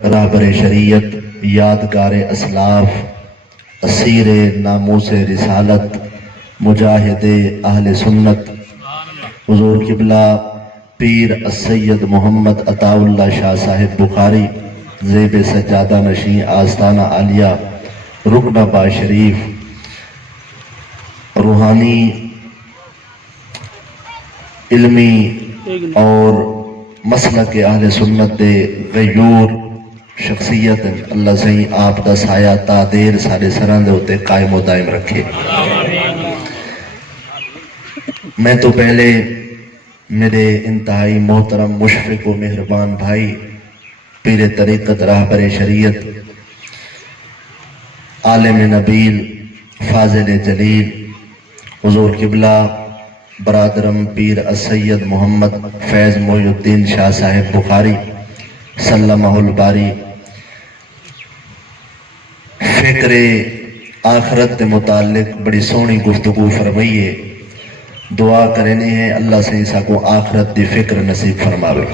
رہبر شریعت، یادگار اسلاف، اسیر ناموس رسالت، مجاہد اہل سنت، حضور قبلہ پیر السید محمد عطا اللہ شاہ صاحب بخاری، زیب سجادہ نشین آستانہ عالیہ، رکن با شریف، روحانی علمی اور مسلک اہل سنت دے غیور شخصیت اللہ سہی آپ دا سایہ تا دیر سارے سران دے ہوتے قائم و دائم رکھے۔ میں تو پہلے میرے انتہائی محترم مشفق و مہربان بھائی پیر طریقت رہبر شریعت عالم نبیل فاضل جلیل حضور قبلہ برادرم پیر السید محمد فیض محی الدین شاہ صاحب بخاری سلمہ الباری فکر آخرت کے متعلق بڑی سونی گفتگو فرمائیے، دعا کرنے ہیں اللہ سے عیسیٰ کو آخرت دی فکر نصیب فرماوے۔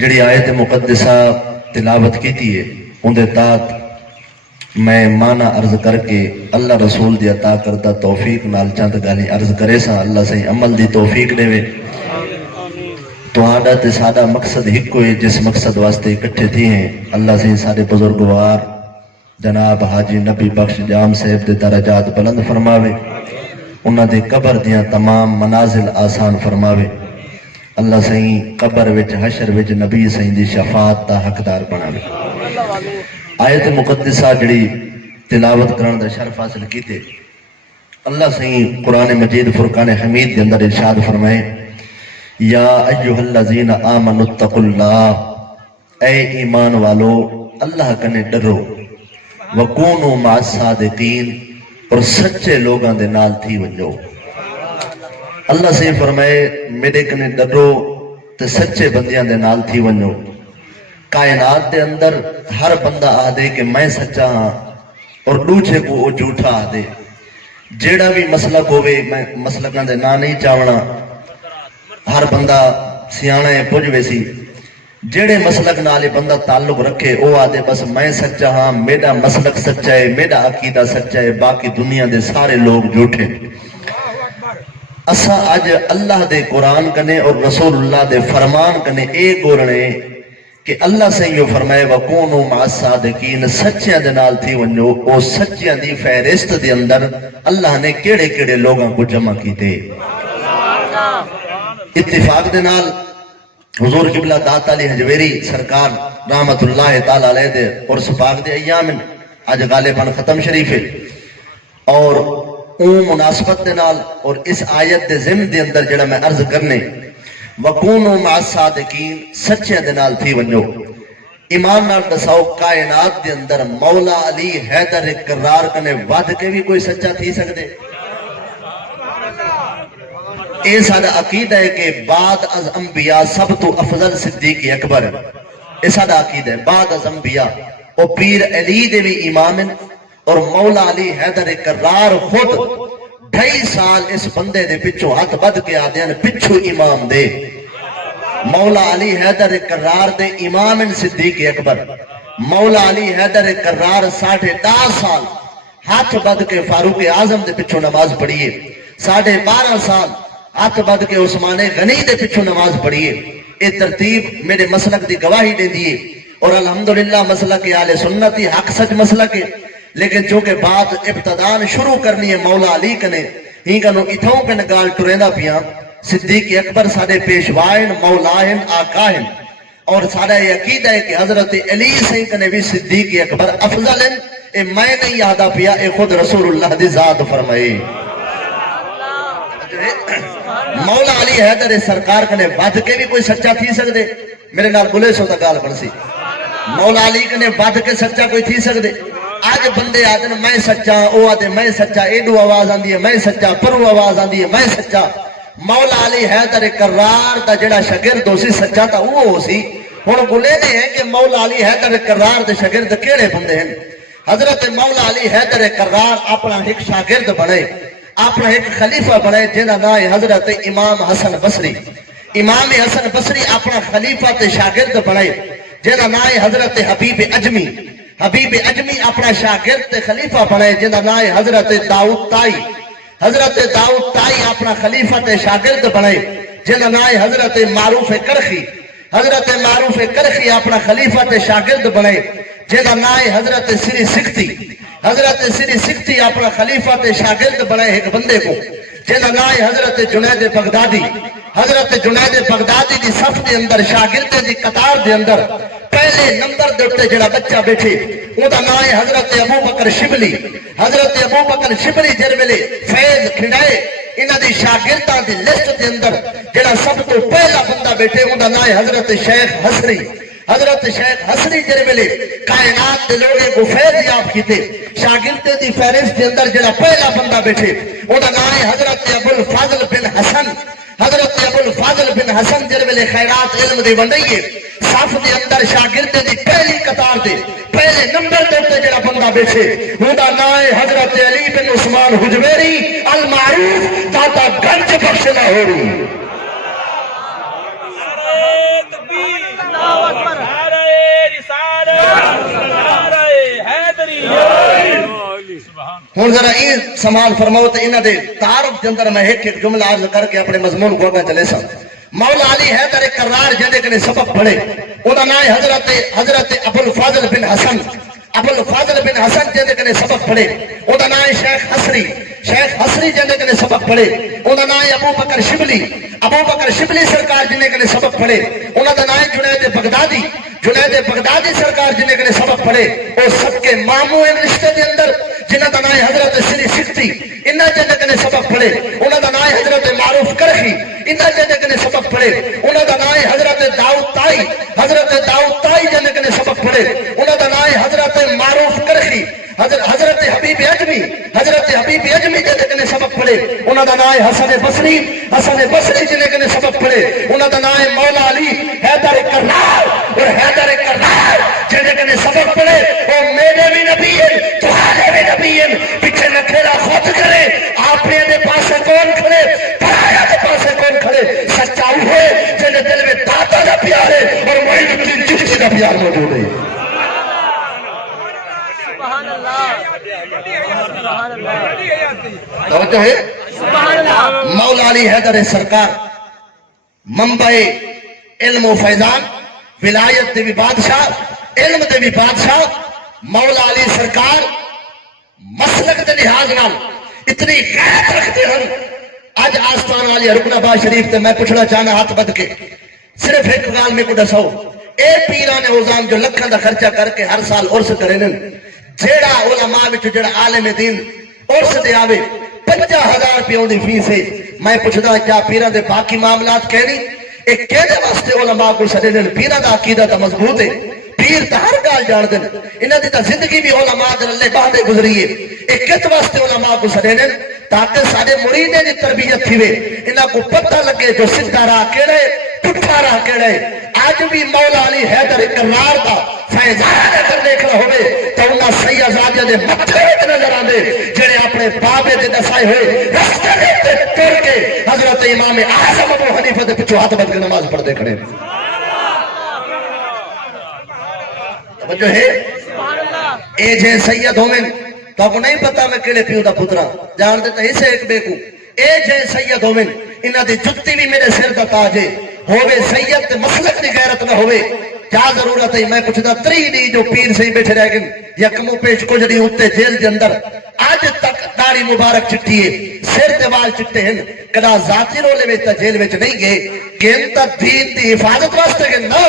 جڑی آیت مقدسہ تلاوت کی تھی ہے اندے تات میں معنی عرض کر کے اللہ رسول دی عطا کردہ توفیق نال چند گالی عرض کرے سا اللہ سے عمل دی توفیق دے وے۔ تو آڈا تے سادہ مقصد ہی کوئی جس مقصد واسطے اکٹھے تھی ہیں اللہ سے سارے بزرگوار جناب حاجی نبی بخش جام صاحب دے درجات بلند فرماوے، انہاں دے قبر دیاں تمام منازل آسان فرماوے، اللہ سہی قبر وچ حشر وچ نبی سہی دی شفاعت دا حقدار بناوے۔ آیت مقدسہ جڑی تلاوت کرن دا شرف حاصل کیتے اللہ سہی قرآن مجید فرقان حمید دے اندر ارشاد فرمائے، یا ایہا الذین آمنوا اتقوا اللہ، اے ایمان والو اللہ کنے ڈرو، وکونوا مع الصادقین، اور سچے لوگاں دے نال تھی ونجو۔ اللہ سے فرمائے میرے کنے ڈرو تے سچے بندیاں دے نال تھی ونجو۔ کائنات دے اندر ہر بندہ آ دے کہ میں سچا ہاں اور دوجھے کو وہ جھوٹا آ دے، جیڑا بھی مسلک ہوئے میں مسلکاں دے نا نہیں چاونا، ہر بندہ سیانا ہے پوجھ ویسی، جیڑے مسلک نالے بندہ تعلق رکھے او آدھے بس میں سچا ہاں، میرا مسلک سچا ہے، میرا عقیدہ سچا ہے، باقی دنیا دے سارے لوگ جھوٹے۔ اسا آج اللہ دے قرآن کنے اور رسول اللہ دے فرمان کنے ایک گورنے کہ اللہ سے یوں فرمائے وَقُونُوا مَعَ الصَّادِقِينَ، سچیاں دے نال تھی ونجو، او سچیاں دی فہرست دے اندر اللہ نے کیڑے کیڑے لوگاں کو جمع کیتے۔ اتفاق دے نال حضور قبلہ داتا علی حجویری سرکار رحمت اللہ تعالیٰ علیہ دے اور سپاق دے ایام آج غالباً ختم شریف ہے، اور اون مناسبت دے نال اور اس آیت دے ضمن دے اندر جڑا میں عرض کرنے وَقُونُوا مَعَ الصَّادِقِينَ سچے دے نال تھی ونجو۔ ایمان نال دساؤ کائنات دے اندر مولا علی حیدر کرار کنے ود کے بھی کوئی سچا تھی سکتے؟ اے سارا عقیدہ ہے کہ بعد از انبیاء سب تو افضل صدیق اکبر، اے سارا عقیدہ ہے بعد از انبیاء، اور پیر علی دے بھی امام ہیں، اور مولا علی حیدر کرار خود 2.5 سال اس بندے دے پچھو ہاتھ بد کے آدھے ہیں پچھو امام دے۔ مولا علی حیدر کرار دے امام صدیق اکبر، مولا علی حیدر کرار 10.5 سال ہاتھ بد کے فاروق اعظم دے پچھو نماز پڑھیے، 12.5 سال ہاتھ بد کے عثمان غنی دے پچھو نماز پڑھیے۔ اے ترتیب میرے مسلک دی گواہی دے دیئے، اور الحمدللہ مسلک اہل سنت ہی حق سچ مسلک ہے، لیکن چونکہ بات ابتدان شروع کرنی ہے مولا علی کنے ہی کنو اتھوں کن گال ٹریندہ پیاں۔ صدیق اکبر سارے پیشوائن مولائن آقائن، اور سارا یہ عقیدہ ہے کہ حضرت علی سے کنے بھی صدیق اکبر افضل ہیں۔ اے میں نہیں یادہ پیا، اے خود رسول اللہ دی ذات فرمائے۔ مولا علی حیدر سرکار کنے ود کے بھی کوئی سچا تھی سکتے؟ میرے نال بلے سو تا گال پڑسی، مولا علی کنے ود کے سچا کوئی تھی سکتے؟ آج بندے آدھے میں سچا، او آدھے میں سچا، ایڈو آواز آندھی ہے میں سچا، پرو آواز آندھی ہے میں سچا۔ مولا علی حیدر کرار دا جڑا شاگرد ہو سی سچا تا وہ ہو سی۔ ہن بولے نے ہیں کہ مولا علی حیدر کرار دے شاگرد کیڑے بندے ہیں؟ حضرت مولا علی حیدر کرار اپنا ایک شاگرد بنے، اپنا ایک خلیفہ بنے جنہاں نام ہے حضرت امام حسن بصری۔ امام حسن بصری اپنا خلیفہ تے شاگرد بنے، جہاں نام ہے حضرت حبیب اجمی. حبیب اجمی اپنا شاگرد تے خلیفہ بنے جہاں نام ہے حضرت داؤد تائی. حضرت داؤد تائی اپنا خلیفہ تے شاگرد بنے جہاں نام ہے حضرت معروف کرخی. حضرت معروف کرخی اپنا خلیفہ تے شاگرد بنے جہاں نام ہے حضرت سری سکھتی. حضرت سری سکھتی اپنا خلیفہ تے شاگرد بنے ایک بندے کو جہاں نام ہے حضرت جنید بغدادی. حضرت جنید بغدادی دی صف دے اندر شاگردے دی قطار دے اندر پہلے نمبر دے اُتے جڑا بچہ بیٹھے اوندا نام ہے حضرت ابو بکر شبلی. حضرت ابو بکر شبلی جر ویلے فیض کھڑائے انہاں دی شاگرداں دی لسٹ دے اندر جڑا سب تو پہلا بندہ بیٹھے اوندا نام ہے حضرت شیخ حسری. حضرت شیخ حسری جر ویلے کائنات دے لوگے کو فیض یاب کیتے شاگردے دی فہرست دے اندر جڑا پہلا بندہ بیٹھے اوندا نام ہے حضرت ابو الفاضل بن حسن. حضرت ابو الفاضل بن حسن جر ویلے خیرات علم دی ونڈئیے صف دے اندر شاگردے دی پہلی قطار دے پہلے نمبر دے تے جڑا بندہ بیٹھے اوندا نام ہے حضرت علی بن عثمان حجویری المعروف داتا گنج بخش لاہوری. ہوں ذرا یہ سمال فرماؤ تو انہوں دے تعارف کے اندر میں ایک ایک جملہ عرض کر کے اپنے مضمون کو آگے چلے سا. مولا علی حیدر کرار جہدے کنے سبق پڑھے انہوں نے حضرت ابو الفاضل بن حسن. ابو الفاضل بن حسن جہدے کنے سبق پڑھے انہوں نے شیخ حسری. شیخ حسری جہدے کنے سبق پڑھے انہوں نے ابو بکر شبلی. ابو بکر شبلی سرکار جنہیں کنے سبق پڑھے انہوں نے جنید بغدادی. جنید بغدادی سرکار جنہیں کنے سبق پڑھے اور سب کے ماموں ہیں رشتے کے اندر جنہ دا نام حضرت سری سکھتی. انہاں جنہیں کنے سبق پڑھے انہاں دا نام حضرت معروف کرخی. انہاں جنہیں کنے سبق پڑھے انہاں دا نام حضرت داؤد تائی. حضرت داؤد تائی جنہیں کنے سبق پڑھے انہاں دا نام حضرت معروف کرخی. حضرت حبیب اجمی. حضرت حبیب اجمی جنہیں کنے سبق پڑھے انہاں دا نام حسن بصری. حسن بصری جنہیں کنے سبق پڑھے انہاں دا نام مولا علی حیدر کرار. اور حیدر کرار جنہیں کنے سبق پڑھے وہ میرے بھی نبی ہیں تمہارے بھی نبی ہیں. پیچھے نکھیرا خود کرے اپنے دے پاسے کون کھڑے پرایا دے پاسے کون کھڑے سچا ہوئے جنہیں دل میں داتا دا پیار ہے اور معین الدین چشتی دا پیار موجود ہے. توجہ ہے. مولا علی حیدر سرکار منبع علم و فیضان ولایت دے بھی بادشاہ علم دے بھی بادشاہ مولا علی سرکار مسلک دے لحاظ نال اتنی غیرت رکھتے ہیں. آج آستان والی رکن آباد شریف تے میں پوچھنا چاہنا ہاتھ بد کے صرف ایک گال میں کو دساؤ اے پیران اوزان جو لکھاں دا خرچہ کر کے ہر سال عرس کرے نن جیڑا علماء وچ جیڑا عالم دین عرس دے آوے 50,000 روپے دی فیس ہے. میں پوچھدا کیا پیراں دے باقی معاملات کہنی ایک کہدے واسطے علماء کو سدے دن پیراں دا عقیدہ تا مضبوط ہے. پیر تا ہر گال جان دن انہاں دی تا زندگی بھی علماء دے اللہ باندے گزری ہے. ایک کت واسطے علماء کو سدے دن تاکہ سارے مریدیں دی تربیت تھی وے انہاں کو پتہ لگے جو سدھا راہ کیڑے پٹھا راہ کیڑے. آج بھی مولا علی حیدر کرار دا فیضان اگر دیکھنا ہوئے تو انہاں سیدزادیاں دے متھے وچ نظر آندے جڑے اپنے بابے دے دسائے ہوئے رستے دے ٹر کے حضرت امام اعظم ابو حنیفہ دے پچھو ہاتھ بد کے نماز پڑھتے کھڑے. توجہ ہے. اے جے سید ہوئے تو کو نہیں پتا میں کیڑے پیو دا پترا جان دے تے اسے ایک بے کو اے جے سید ہوئے انہاں دی جُتی بھی میرے سر دا تاج ہے ہوئے سید تے مسلک دی غیرت نہ ہوئے کیا ضرورت ہے. میں پوچھدا 3 دی جو پیر سے بیٹھے رہ گئے یکمو پیش کچھ نہیں ہوتے جیل دے اندر آج تک داڑھی مبارک چٹی ہے سر تے وال چٹے ہیں کدا ذاتی رولے وچ تے جیل وچ نہیں گئے کہ تا دین دی حفاظت واسطے گئے نا.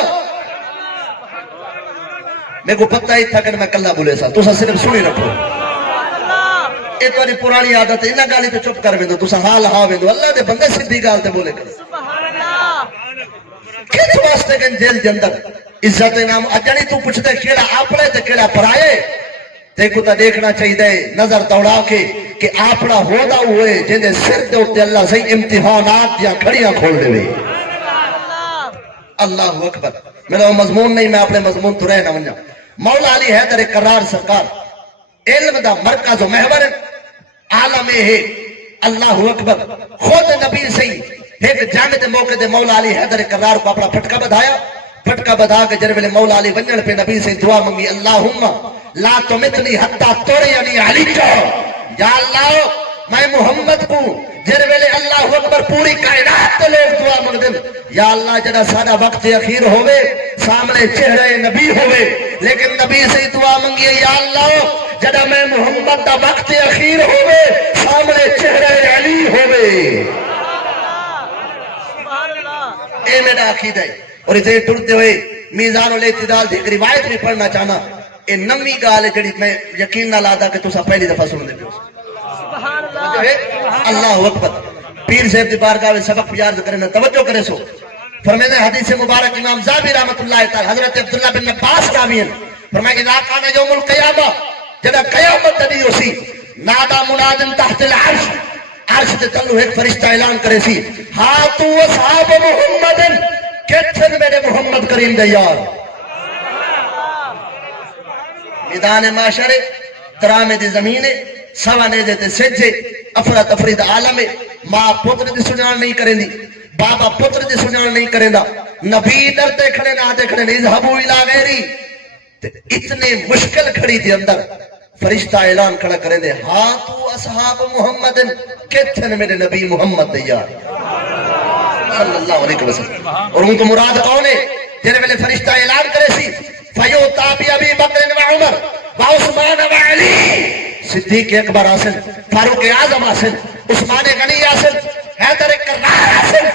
میرے کو پتہ ہی تھا کہ میں کلا بولے سا تسا صرف سنی رکھو. اے تہاڈی پرانی عادت ہے انہاں گالی تے چپ کر ویندو تسا حال ہا ویندو اللہ دے بندے سیدھی گال تے بولے کر. کس واسطے گئے جیل دے اندر عزت نام اجانی تو پوچھتے کیڑا اپنے تے کیڑا پرائے تے کو تا دیکھنا چاہیے نظر دوڑا کے کہ اپنا ہودا ہوئے جن دے سر دے اوتے اللہ صحیح امتحانات یا کھڑیاں کھول دے. اللہ اکبر. میرا مضمون نہیں میں اپنے مضمون تو رہنا ونجا. مولا علی حیدر کرار سرکار علم دا مرکز و محور عالم ہے. اللہ اکبر. خود نبی صحیح ایک جنگ دے موقع دے مولا علی حیدر کرار کو اپنا پھٹکا بدھایا پھٹکا بدا کے جر ویلے مولا علی ونجن پہ نبی سے دعا منگی اللہم لا تمتنی حتی توڑیانی علی کا یا اللہ میں محمد کو جر ویلے اللہ اکبر پوری کائنات تے لوگ دعا منگ دن یا اللہ جڑا سارا وقت اخیر ہوئے سامنے چہرے نبی ہوئے لیکن نبی سے دعا منگی یا اللہ جڑا میں محمد دا وقت اخیر ہوئے سامنے چہرے علی ہوئے اے میرا عقیدہ ہے اور اسے ٹرتے ہوئے میزان الاعتدال دی ایک روایت بھی پڑھنا چاہنا اے نمی گال ہے جڑی میں یقین نہ لادا کہ تسا پہلی دفعہ سن دے پیو اللہ اکبر پیر صاحب دی بارگاہ میں سبق پیار کرنا توجہ کرے سو فرمائے حدیث مبارک امام زابی رحمت اللہ تعالی حضرت عبداللہ بن عباس راوین فرمائے اذا کان یوم القیامہ جڑا قیامت دی ہوسی نادا منادن تحت العرش عرش تے تلو ایک فرشتہ اعلان کرے سی ہاتو اصحاب محمد کتھن میرے محمد کریم دے یار میدان معاشر درامے دی زمین سوانے دیتے سجے افرا تفرید عالم ماں پتر دی سجان نہیں کریں دی بابا پتر دی سجان نہیں کریں دا نبی ڈرتے کھڑے نہ آتے کھڑے نہیں اذهبوا الى غیری اتنے مشکل کھڑی تھی اندر فرشتہ اعلان کھڑا کریں دے ہاتو اصحاب محمد کتھن میرے نبی محمد دیار صلی اللہ علیہ وسلم اور ان کو مراد کون ہے جنہیں میں نے فرشتہ اعلان کرے سی فیوتا بی ابی بکر و عمر و عثمان و علی صدیق اکبر حاصل فاروق اعظم حاصل عثمان غنی حاصل حیدر کرار حاصل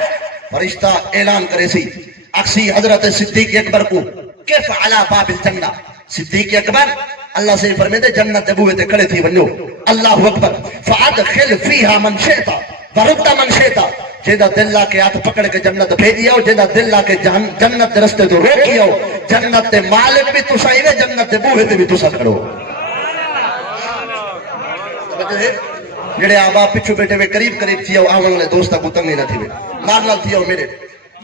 فرشتہ اعلان کرے سی اکسی حضرت صدیق اکبر کو کیف علا باب الجنہ صدیق اکبر اللہ سے فرمائے دے جنت بوئے تے کھڑے تھی ونجو اللہ اکبر فادخل فیہا من شئتا ورد من شئتا جیدہ دل لا کے ہاتھ پکڑ کے جنت بھیجی آؤ جیدہ دل لا کے جنت رستے تو روکی آؤ جنت مالک بھی تسا ہی جنت بوئے تے بھی تسا کھڑو جڑے آبا پچھو بیٹھے ہوئے قریب قریب تھی آؤ آون والے دوستہ کو تنگی نہ تھی ہوئے نال تھی آؤ میرے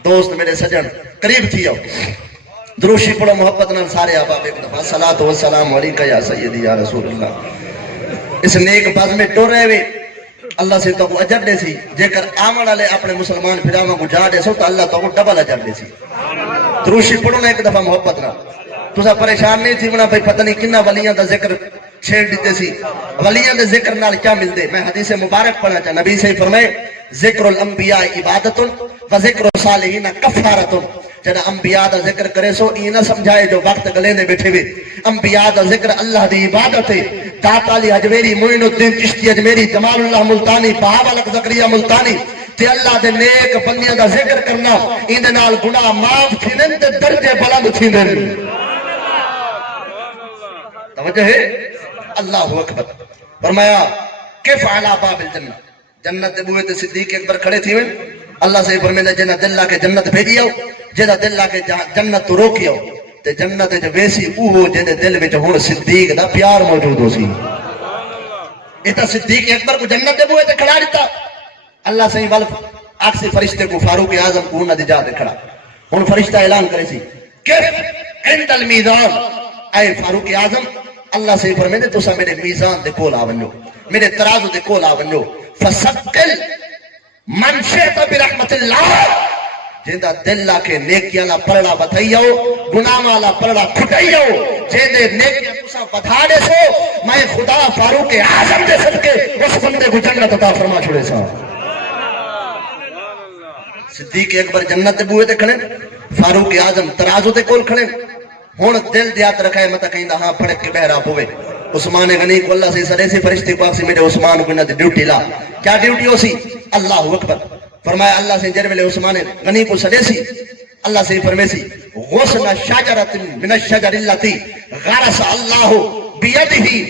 دوست میرے سجن قریب تھی آؤ دروشی پڑھو محبت نال سارے آبا ایک دفعہ صلاۃ و سلام علیکہ یا سیدی یا رسول اللہ اس نیک باز میں ٹور رہے ہوئے اللہ سے تو کو اجر دے سی جے کر آمن والے اپنے مسلمان پھراواں کو جا دے سو تو اللہ تو کو ڈبل اجر دے سی دروشی پڑھو نا ایک دفعہ محبت نال تسا پریشان نہیں تھی بنا بھائی پتہ نہیں کنا ولیاں دا ذکر چھیڑ دیتے سی ولیاں دے ذکر نال کیا ملدے میں حدیث مبارک پڑھنا چاہتا نبی سے فرمائے ذکر الانبیاء عبادت و ذکر الصالحین کفارت جڑا انبیاء دا ذکر کرے سو یہ نہ سمجھائے جو وقت گلے نے بیٹھے ہوئے انبیاء دا ذکر اللہ دی عبادت ہے داتا علی اجمیری معین الدین چشتی اجمیری جمال اللہ ملتانی بہاول زکریا ملتانی تے اللہ دے نیک بندیاں دا ذکر کرنا ان دے نال گناہ معاف تھیندن تے درجے بلند تھیندن توجہ ہے اللہ اکبر فرمایا کیف علی باب الجنہ جنت دے بوئے تے صدیق اکبر کھڑے تھی ہوئے اللہ سے فرمائے جنہ دل لا کے جنت بھیجی آؤ جیدہ دل لا کے جنت تو روکی آؤ تے جنت جو ویسی اوہو جیدے دل وچ ہون صدیق دا پیار موجود ہو سی ایتا صدیق اکبر کو جنت دے بوئے تے کھڑا دیتا اللہ سے والف آکسی فرشتے کو فاروق اعظم کو انہ دی جا دے کھڑا ہون فرشتہ اعلان کرے سی کیف عند المیزان اے فاروق اعظم اللہ سے فرمائے دے تو سا میرے میزان دے کول آونجو میرے ترازو دے کول آونجو فسقل من شئت برحمت اللہ جیندہ دل لا کے نیکیاں لا پرڑا بتائیو گناہ والا پرڑا کھٹائیو جیندے نیکیاں تسا بتا دے سو میں خدا فاروق اعظم دے صدقے اس بندے کو جنت عطا فرما چھوڑے سا صدیق اکبر جنت دے بوئے تے کھڑے فاروق اعظم ترازو تے کول کھڑے ہون دل دیات رکھائے متا کہیں دا ہاں پھڑک کے بہرا پوے عثمان غنی کو اللہ سے سرے سے فرشتے کو آکسی میرے عثمان کو انہ دی ڈیوٹی لا کیا ڈیوٹی ہو سی اللہ اکبر فرمایا اللہ سے جرولے عثمان غنی کو سڑے سی اللہ سے فرمائے سی غسن شجرت من الشجر اللتی غرس اللہ بیدہی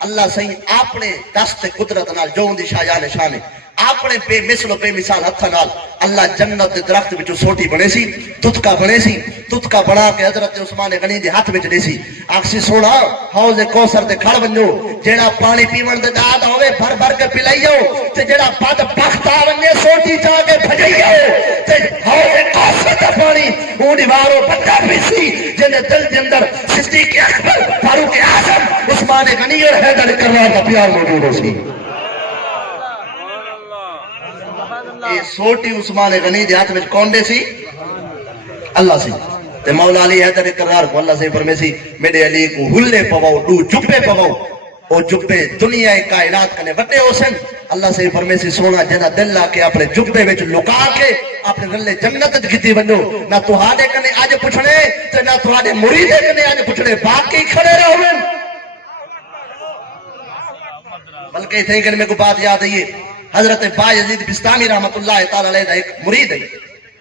اللہ سے اپنے دست قدرت نال جو اندی شایان شانے اپنے بے مثل و بے مثال ہتھا نال اللہ جنت درخت وچوں سوٹی بنے سی تتکا بنے سی تتکا بنا کے حضرت عثمان غنی دے ہاتھ وچ دے سی آکسی سونا حوض کوثر تے کھڑ ونجو جیڑا پانی پیون دے داد ہوے بھر بھر کے پلائیو تے جیڑا بد بخت آ ونجے سوٹی جا کے بھجائیو تے حوض کوثر دا پانی اون دیوارو بچا پیسی جنے دل دے اندر صدیق اکبر فاروق اعظم عثمان غنی اور حیدر کرار دا پیار موجود ہو سی یہ سوٹی عثمان غنی دے ہاتھ میں کون دے سی اللہ سی تے مولا علی حیدر کرار کو اللہ سے فرمیسی میرے علی کو ہلے پواؤ دو جبے پواؤ او جبے دنیا کائنات کنے وڈے حسن اللہ سے فرمیسی سونا جنا دل لا کے اپنے جبے وچ لکا کے اپنے رلے جنت وچ کیتی ونجو نہ تہاڈے کنے اج پوچھنے تے نہ تہاڈے مریدے کنے اج پوچھنے باقی کھڑے رہون بلکہ اتنے کنے میں کو بات یاد ہے حضرت بایزید بستامی رحمت اللہ تعالی علیہ دا ایک مرید ہے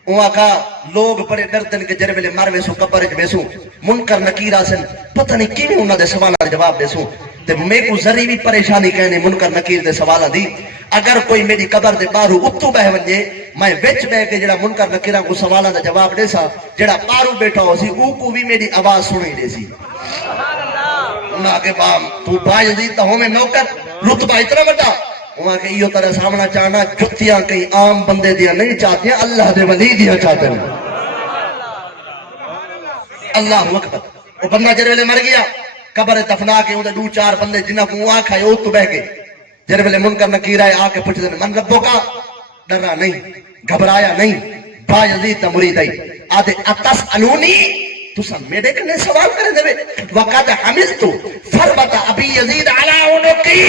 وہاں کا لوگ بڑے ڈردن کے جرے ویلے مر ویسو قبر وچ ویسو منکر نکیر آسن پتہ نہیں کیویں انہاں دے سوالاں دا جواب دیسو تے میں کو ذری بھی پریشانی کہنے منکر نکیر دے سوالاں دی اگر کوئی میری قبر دے باہر اتو بہ ونجے میں وچ بہ کے جڑا منکر نکیراں کو سوالاں دا جواب دے سا جڑا پارو بیٹھا ہو سی او کو بھی میری آواز سنی دے سی انہاں کے بام تو بایزید تے ہوویں نوکر رتبہ اتنا بڑا وہاں کہ یہ طرح سامنا چاہنا جتیاں کئی عام بندے دیا نہیں چاہتے ہیں اللہ دے ولی دیا چاہتے ہیں اللہ اکبر وہ بندہ جرے مر گیا قبر دفنا کے وہ دو چار بندے جنہاں کو آنکھ آئے وہ تو بہ گئے جرے ویلے منکر نکیر آئے آ کے پوچھ دے من ربوں کا ڈرا نہیں گھبرایا نہیں بایزید تا مرید آئی آدھے اتسألونی تسا میرے کنے سوال کرے دے وقت حملتو فربت ابی یزید علی عنقی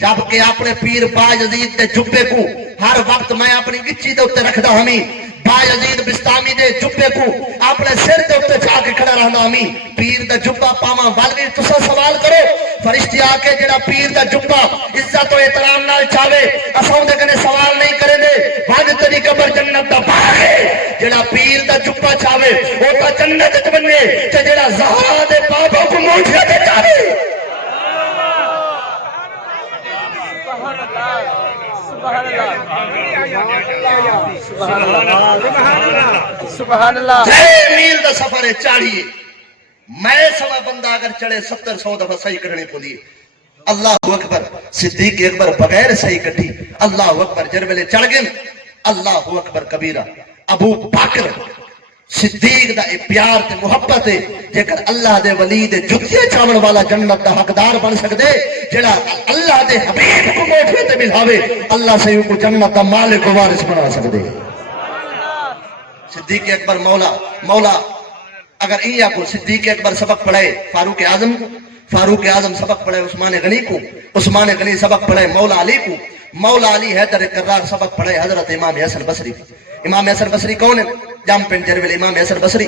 جبکہ اپنے پیر بایزید دے جبے کو ہر وقت میں اپنی گچی دے اتے رکھدا ہمیں بایزید بستامی دے جبے کو اپنے سر دے اتے جا کے کھڑا رہنا ہمیں پیر دا جبہ پاما والوی تسا سوال کرو فرشتی آکے جڑا پیر دا جبہ عزت و احترام نال چاہے اساں دے کنے سوال نہیں کرے دے وعد تیری قبر جنت دا باغ ہے جڑا پیر دا جبہ چاہے او تا جنت وچ بنے تے جڑا زہرا دے بابا کو موجے تے چاہے سبحان اللہ جے میل دا سفر ہے چاڑیے میں سوا بندہ اگر چڑھے 70-100 دفعہ صحیح کرنی پولی اللہ اکبر صدیق اکبر بغیر صحیح کٹھی اللہ اکبر جرویلے چڑھ گئے اللہ اکبر کبیرہ ابو بکر صدیق دا پیار تے محبت ہے جے کر اللہ دے ولی دے جتیے چاون والا جنت دا حقدار بن سکدے جڑا اللہ دے حبیب کو موٹھے تے ملاوے اللہ سے کو جنت دا مالک و وارث بنا سکدے صدیق اکبر مولا اگر انیا کو صدیق اکبر سبق پڑھائے فاروق اعظم سبق پڑھائے عثمان غنی کو عثمان غنی سبق پڑھائے مولا علی حیدر کرار سبق پڑھائے حضرت امام حسن بصری امام حسن بصری کون ہے جام پنڈ جرویل امام حسن بصری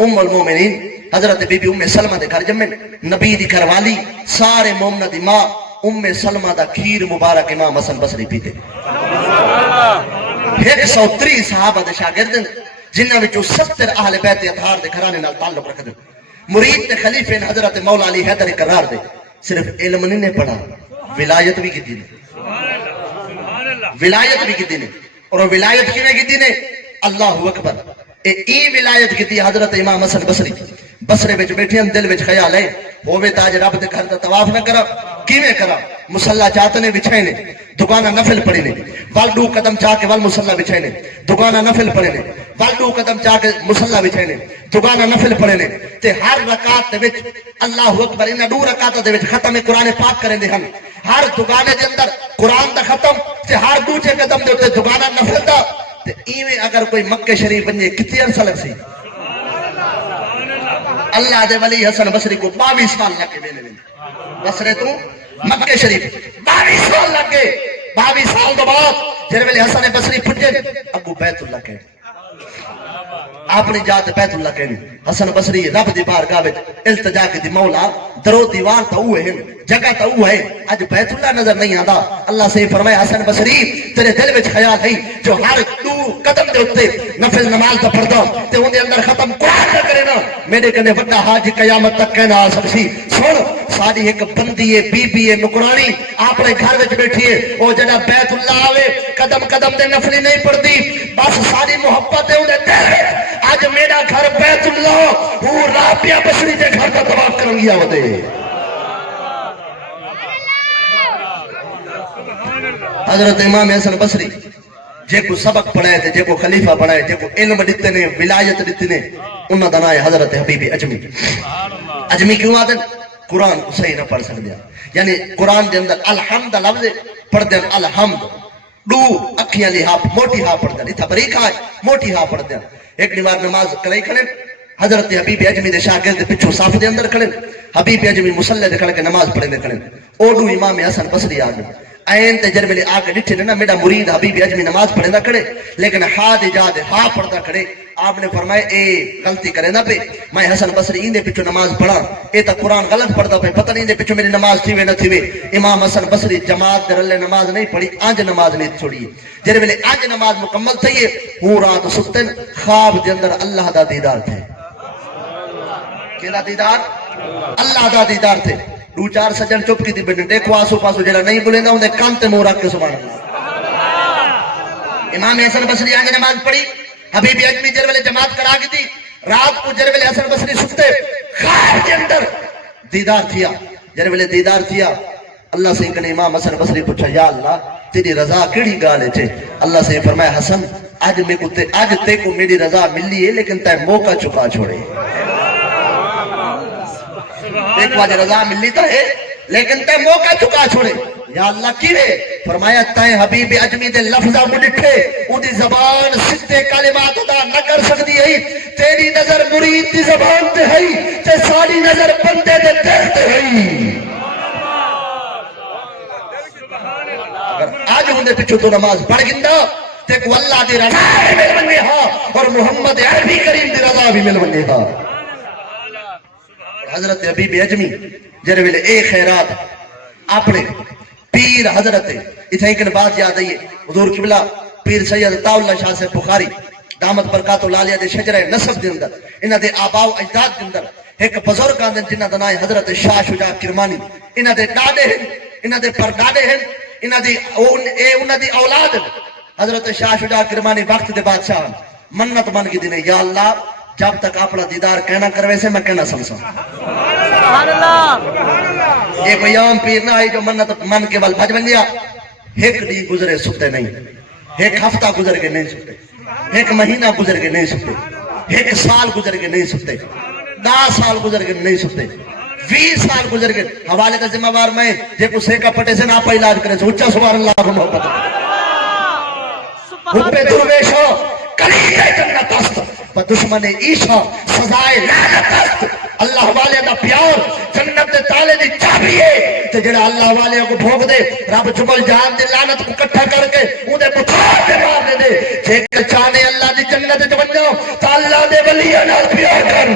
ام المومنین حضرت بی بی ام سلمہ دے گھر جمن نبی دی گھر والی سارے مومنہ دی ماں ام سلمہ دا کھیر مبارک امام حسن بصری پیتے 130 صحابہ دے شاگردن جنہاں وچوں 70 اہل بیت اطہار دے گھرانے نال تعلق رکھدے مرید تے خلیفے حضرت مولا علی حیدر کرار دے صرف علم نہیں پڑھا ولایت بھی کیتی نے ولایت بھی کیتی نے اور ولایت کیویں کیتی نے اللہ اکبر اے ولایت کیتی حضرت امام حسن بصرے وچ بیٹھے ہیں دل وچ خیال ہے ہووے تاج رب دے گھر دا طواف نہ کرا کیویں کرا مصلا چاہتے نے بچھائے نے دکانہ نفل پڑے نے والدو قدم چاہ کے وال مصلا بچھائے نے دکانہ نفل پڑے نے والدو قدم چاہ کے مصلا بچھائے نے دکانہ نفل پڑے نے تے ہر رکعت دے وچ اللہ اکبر انہاں دو رکعتاں دے وچ ختم قرآن پاک کریں دے ہن ہر دکانے دے اندر قرآن دا ختم تے ہر دوجے قدم دے اوتے دکانہ نفل دا تے ایویں اگر کوئی مکہ شریف بنے کتنی عرصہ لگ سی اللہ دے ولی حسن بصری کو 22 سال لگے ویلے بصرے تو مکہ شریف 22 سال لگے 22 سال دے بعد جے ویلے حسن بصری پھٹے ابو بیت اللہ کہے اپنی جات بیت اللہ کہنی حسن بصری رب دی بارگاہ وچ التجا کی دی مولا درو دیوار تا اوہ ہے جگہ تا اوہ ہے اج بیت اللہ نظر نہیں آندا اللہ سے فرمایا حسن بصری تیرے دل وچ خیال ہے جو ہر دو قدم دے اوتے نفل نماز دا پڑھدا تے اون دے اندر ختم قرآن نہ کرے نا میرے کنے بڑا حاج قیامت تک کہنا آ سکسی سن ساری ایک بندی ہے بی بی ہے نکرانی اپنے گھر وچ بیٹھی ہے او جڑا بیت اللہ آوے قدم قدم دے نفل نہیں پڑھدی بس ساری محبت ہے اون دے دل وچ آج میرا گھر بیت اللہ وہ رابعہ بصری دے گھر کا طواف کرن گیا ہوتے حضرت امام حسن بصری جے کو سبق پڑھائے تھے جے کو خلیفہ پڑھائے جے کو علم دیتے نے ولایت دیتے نے انہاں دا نام ہے حضرت حبیب اجمی کیوں آدن قرآن کو صحیح نہ پڑھ سکتے یعنی قرآن دے اندر الحمد لفظ پڑھ دیں الحمد دو اکھیاں لی ہاں موٹی ہاں پڑھ دیں اتھا بریک ہاں موٹی ہاں پڑھ دیں ایک نمار نماز کرائی کھڑے حضرت حبیب اجمی دے شاگرد پچھو صاف دے اندر کھڑے حبیب اجمی مصلی دے کھڑے کے نماز پڑھے دے کھڑے اوڈو امام حسن بصری آ گئے این تے جر ویلے آ کے ڈٹھے نا میرا مرید حبیب اجمی نماز پڑھے نہ کھڑے لیکن ہا دے جا دے ہا پڑھتا کھڑے آپ نے فرمایا اے غلطی کرے نہ پہ میں حسن بصری این دے پچھو نماز پڑھا اے تا قرآن غلط پڑھتا پہ پتہ نہیں دے پچھو میری نماز تھی وے نہ تھی وے امام حسن بصری جماعت در اللہ نماز نہیں پڑھی آنج نماز نہیں چھوڑی جر ویلے آنج نماز مکمل تھی ہوں رات ستن خواب دے اندر اللہ دا دیدار تھے کیلا دیدار اللہ دا دیدار تھے دو چار سجن چپ کی تھی بیٹھے دیکھو آسو پاسو جڑا نہیں بولے گا انہیں کان تے منہ رکھ کے سبحان اللہ امام حسن بصری آنج نماز پڑھی حبیب اجمی جر ویلے جماعت کرا کی تھی رات کو جر ویلے حسن بصری سکتے خواب کے اندر دیدار تھیا جر ویلے دیدار تھیا اللہ سے کہنے امام حسن بصری پوچھا یا اللہ تیری رضا کیڑی گالے چھے اللہ سے فرمایا حسن آج تے کو میری رضا ملی ہے لیکن تے موقع چکا چھوڑے ایک واجہ رضا ملی تا ہے لیکن تے موقع چکا چھوڑے یا اللہ کیوے فرمایا تے حبیب اجمی دے لفظہ مڈٹھے اُن دی زبان سدھے کلمات ادا نہ کر سکتی ہے تیری نظر مرید دی زبان تے ہے تے ساری نظر بندے دے دل تے ہے اگر آج ہوں دے پچھو تو نماز پڑھ گندہ تے کو اللہ دی رضا بھی مل بننے ہاں اور محمد عربی کریم دی رضا بھی مل بننے ہاں حضرت حبیب اجمی جر ویلے اے خیرات اپنے پیر حضرت اتھا ایک بات یاد آئیے حضور قبلہ پیر سید طاولہ شاہ سے بخاری دامت برکات العالیہ دے شجرہ نصب دے اندر انہ دے آباء و اجداد دے اندر ایک بزرگ آندن جنہ دنائے حضرت شاہ شجاع کرمانی انہ دے ڈاڈے ہیں انہ دے پرداڈے ہیں انہ دی اولاد حضرت شاہ شجاع کرمانی وقت دے بادشاہ منت من کی دینے یا اللہ جب تک اپنا دیدار کہنا کروے سے میں کہنا سمسا سبحان اللہ ایک یوم پیر نہ آئی جو منت من کے وال بھج بن گیا ایک دی گزرے سکتے نہیں ایک ہفتہ گزر کے نہیں سکتے ایک مہینہ گزر کے نہیں سکتے ایک سال گزر کے نہیں سکتے 10 سال گزر کے نہیں سکتے 20 سال گزر کے حوالے کا ذمہ وار میں جے کو سیکا پٹے سے ناپا علاج کرے سے اچھا سبحان اللہ کو محبت حب درویشو کلیل جنت است و دشمن عیشا سزائے لعنت است اللہ والے دا پیار جنت دے تالے دی چابی ہے تے جڑا اللہ والے کو بھوگ دے رب جبل جہان دے لعنت کو کٹھا کر کے اودے بخار دے مار دے جے کہ چاہنے اللہ دی جنت تے ونجو تے اللہ دے ولیاں نال پیار کر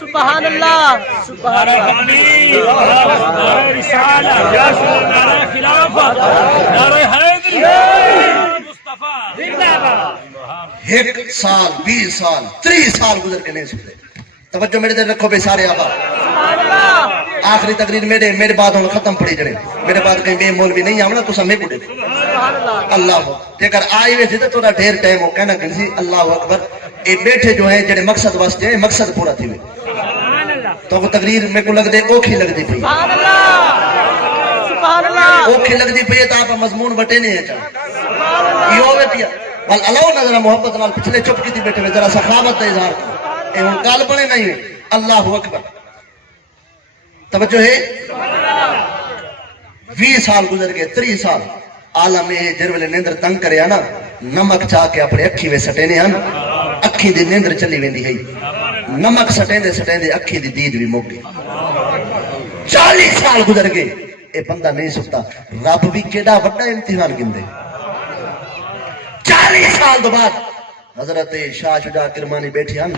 سبحان اللہ سبحان اللہ رسالہ نعرہ خلافت نعرہ حیدری مصطفی زندہ باد 1 سال 20 سال 30 سال گزر کے نہیں سکتے توجہ میرے دل رکھو بے سارے آبا سبحان اللہ آخری تقریر میرے بعد ہوں ختم پڑی جڑے میرے بعد کہیں بے مولوی نہیں آمنا تو سمیں کڑے سبحان اللہ اللہ ہو جیکر آئی وے تھے تو ڈھیر ٹائم ہو کہنا کنسی اللہ اکبر اے بیٹھے جو ہیں جڑے مقصد واسطے ہیں مقصد پورا تھی ہوئے تو وہ تقریر میں کو لگ دے اوکھی لگ دی پئی سبحان اللہ سبحان اللہ اوکھی لگ دی پئی تو آپ مضمون بٹے نہیں ہے چاہا یہ ہوئے پیا بل اللہ نظرہ محبت نال پچھلے چپ کی تھی بیٹھے ہوئے ذرا سخاوت دا اظہار کی اے ان کال بنے نہیں ہوئے اللہ اکبر توجہ ہے 20 سال گزر گئے 30 سال عالم جر ویلے نیندر تنگ کرے نا نمک چاہ کے اپنے اکھی وے سٹینے ہن اکھی دی نیندر چلی ویندی ہے نمک سٹیندے سٹیندے اکھی دی دید بھی مک گئی 40 سال گزر گئے اے بندہ نہیں سکتا رب بھی کیڑا بڑا امتحان گندے 40 سال دو بعد حضرت شاہ شجاع کرمانی بیٹھی ہن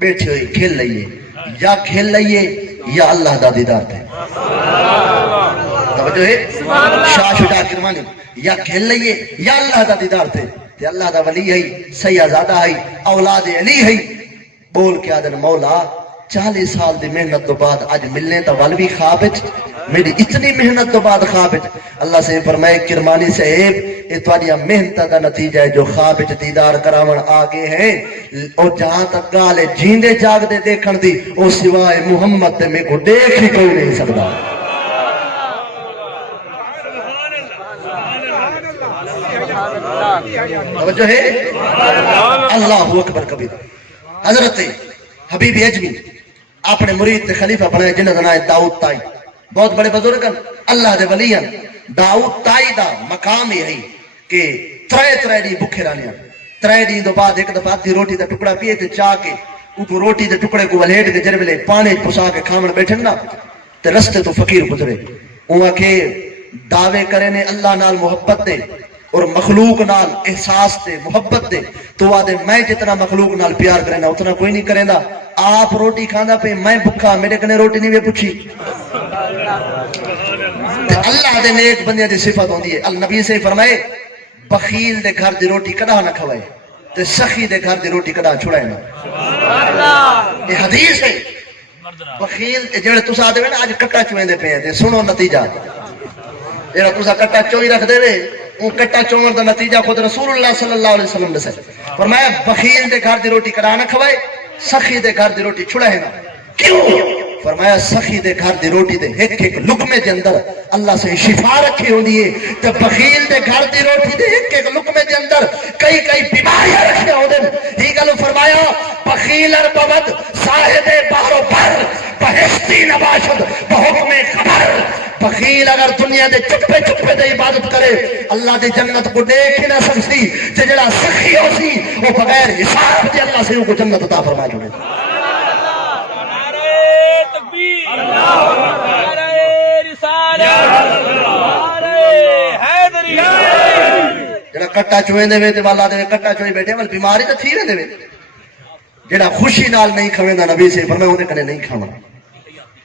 بیٹھی ہوئی کھیل لئیے یا کھیل لئیے یا اللہ دا دیدار تھے توجہ ہے شاہ شجاع کرمانی یا کھیل لئیے یا اللہ دا دیدار تھے تے اللہ دا ولی ہے سیدزادہ ہے اولاد علی ہے بول کے آدن مولا 40 سال دی محنت تو بعد آج ملنے تا والوی خوابت میری اتنی محنت تو بعد خوابت اللہ سے فرمائے کرمانی صاحب یہ توڑیا محنت دا نتیجہ ہے جو خوابت دیدار کراون آگے ہیں اور جہاں تک گالے جیندے جاگ دے دیکھن دی او سوائے محمد تے میں کو دیکھ ہی کوئی نہیں سکتا توجہ ہے اللہ اکبر کبیر حضرت حبیب اجمی اپنے مرید تے خلیفہ بنائے جنہ دنائے داؤد تائی بہت بڑے بزرگ اللہ دے ولی ہیں داؤد تائی دا مقام یہ ہے کہ ترے ڈی بکھے رہنے ترے ڈی تو بعد ایک دفعہ آدھی روٹی کا ٹکڑا پیے تے چاہ کے وہ روٹی دے ٹکڑے کو ولیٹ کے جر ویلے پانی پسا کے کھاون بیٹھن نا تے رستے تو فقیر گزرے اوہاں کے دعوے کرے نے اللہ نال محبت دے اور مخلوق نال احساس دے محبت دے تو آدھے میں جتنا مخلوق نال پیار کرے نا اتنا کوئی نہیں کرے نا آپ روٹی کھانا پہ میں بھکھا میرے کنے روٹی نہیں بھی پوچھی اللہ دے نیک بندیاں دی صفت ہوندی ہے النبی سے فرمائے بخیل دے گھر دی روٹی کدا نہ کھوائے تے سخی دے گھر دی روٹی کدا چھڑائے نا یہ حدیث ہے بخیل جڑے تسا دے نا اج کٹا چویندے پے تے سنو نتیجہ جڑا تسا کٹا چوئی رکھ دے وے وہ کٹا چوون دا نتیجہ خود رسول اللہ صلی اللہ علیہ وسلم دسے فرمایا بخیل دے گھر دی روٹی کدا نہ کھوائے سخی دے گھر دی روٹی چھڑائے نا کیوں فرمایا سخی دے گھر دی روٹی دے ایک ایک لقمے دے اندر اللہ سے شفا رکھی ہوندی ہے تے بخیل دے گھر دی روٹی دے ایک ایک لقمے دے اندر کئی کئی بیماریاں رکھی ہوندے ہی گل فرمایا بخیل اربود صاحب بحر و بر بہشتی نباشد بحکم خبر بخیل اگر دنیا دے چپے چپے دے عبادت کرے اللہ دے جنت کو دیکھ ہی نہ سکتی تے جڑا سخی ہو سی وہ بغیر حساب دے اللہ سے کو جنت عطا فرما چھوڑے جڑا کٹا چوئیں دے وے تے والا دے کٹا چوئی بیٹھے ول بیماری تے تھی ویندے وے جڑا خوشی نال نہیں کھویندا نبی سے فرمایا اودے کنے نہیں کھاونا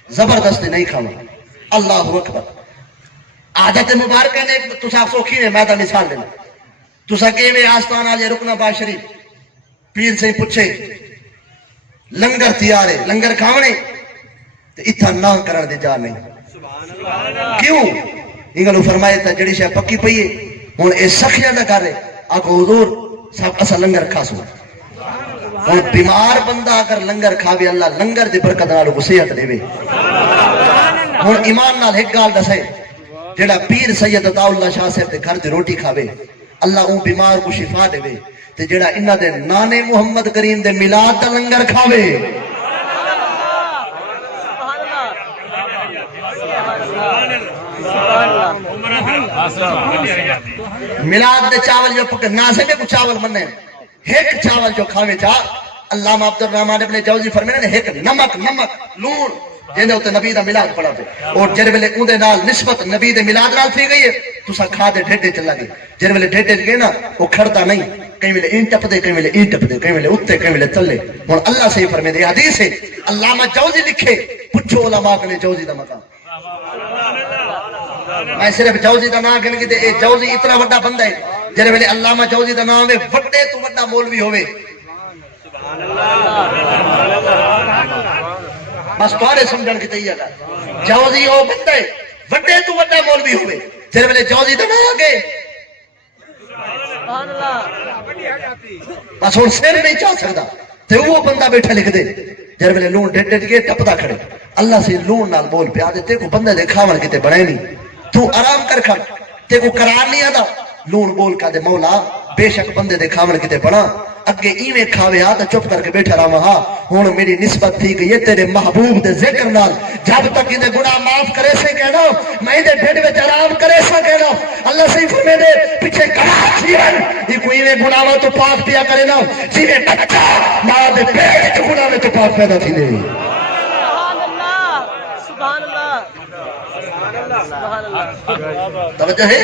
زبردستی نہیں کھاونا اللہ اکبر عادت مبارکہ نے تسا سوکھی نے میں تا مثال دینا تسا کیویں آستان والے رکنا با شریف پیر سے پوچھے لنگر تیار ہے لنگر کھاونے تے اتھا نہ کرن دے جا نہیں کیوں انگلو فرمایا تا جڑی شے پکی پئی ہے ہن اے سخیاں نہ کرے آکو حضور سب اسا لنگر کھا سو ہن بیمار بندہ اگر لنگر کھاوے اللہ لنگر دی برکت نال کو صحت دے ہن ایمان نال ایک گل دسے جڑا پیر سید عطا اللہ شاہ صاحب دے گھر دی روٹی کھاوے اللہ اون بیمار کو شفا دے تے جڑا انہاں دے نانے محمد کریم دے میلاد دا لنگر کھاوے میلاد دے چاول جو پکے ناسے میں کو چاول مننے ایک چاول جو کھاوے چا علامہ عبد الرحمن ابن جوزی فرمانے نے ایک نمک لون جنے اوتے نبی دا میلاد پڑھا تے اور جڑ ویلے اودے نال نسبت نبی دے میلاد نال تھی گئی ہے تسا کھا دے ڈھڈے چلا گئے جڑ ویلے ڈھڈے گئے نا او کھڑتا نہیں کئی ویلے این ٹپ دے کئی ویلے این ٹپ دے کئی ویلے اوتے کئی ویلے تلے ہن اللہ سے فرمے دے حدیث ہے علامہ جوزی لکھے پوچھو علماء کنے جوزی دا مقام میں صرف جوزی دا نام کہنے کی اے جوزی اتنا بڑا بندہ ہے جڑے ویلے علامہ جوزی دا نام ہے وڈے تو وڈا مولوی ہوے بس تارے سمجھن کی تیار ہے جوزی او بندہ ہے وڈے تو وڈا مولوی ہوے جڑے ویلے جوزی دا نام آگے سبحان اللہ بس ہن سر نہیں چاہ سکدا تے وہ بندہ بیٹھا لکھ دے جڑے ویلے لون ڈٹ ڈٹ کے ٹپدا کھڑے اللہ سے لون نال بول پیا دے تے کو بندے دے کھاون کیتے بنے نہیں تو آرام کر کھڑ تے کو قرار نہیں آدا لون بول کا دے مولا بے شک بندے دے کھاون کیتے بنا اگے ایویں کھاوے آ تے چپ کر کے بیٹھا رہا ہاں ہن میری نسبت تھی گئی ہے تیرے محبوب دے ذکر نال جب تک دے گناہ معاف کرے سے کہنا میں دے ڈھڈ وچ آرام کرے سے کہنا اللہ سے فرمے دے پیچھے گناہ جیون یہ کوئی ایویں گناہاں تو پاک پیا کرے نا جویں بچہ ماں دے پیٹ وچ گناہ تو پاک پیدا تھی دے توجہ ہے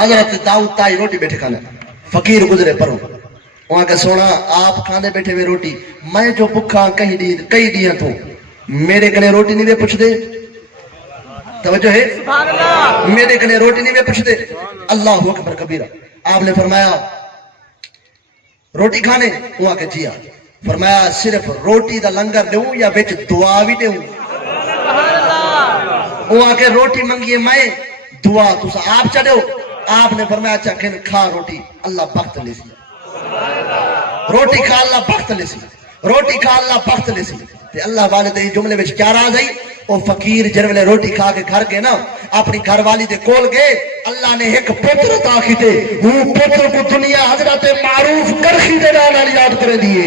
حضرت داؤد تائی روٹی بیٹھے کھانا فقیر گزرے پروں وہاں کہ سونا آپ کھانے بیٹھے ہوئے روٹی میں جو بکھا کئی دیاں تو میرے کنے روٹی نہیں وے پوچھ دے توجہ ہے میرے کنے روٹی نہیں وے پوچھ دے اللہ اکبر کبیرہ آپ نے فرمایا روٹی کھانے وہاں کہ جیا فرمایا صرف روٹی دا لنگر دوں یا بیچ دعا بھی دوں وہ آ کے روٹی منگیے میں دعا تسا آپ چڑھو آپ نے فرمایا اچھا کھن کھا روٹی اللہ بخت لے سی روٹی کھا اللہ بخت لے سی روٹی کھا اللہ بخت لے سی تے اللہ والے دے جملے وچ کیا راز ہے او فقیر جن ویلے روٹی کھا کے گھر گئے نا اپنی گھر والی دے کول گئے اللہ نے ایک پتر عطا کیتے وہ پتر کو دنیا حضرت معروف کرخی دے نال یاد کرے دیے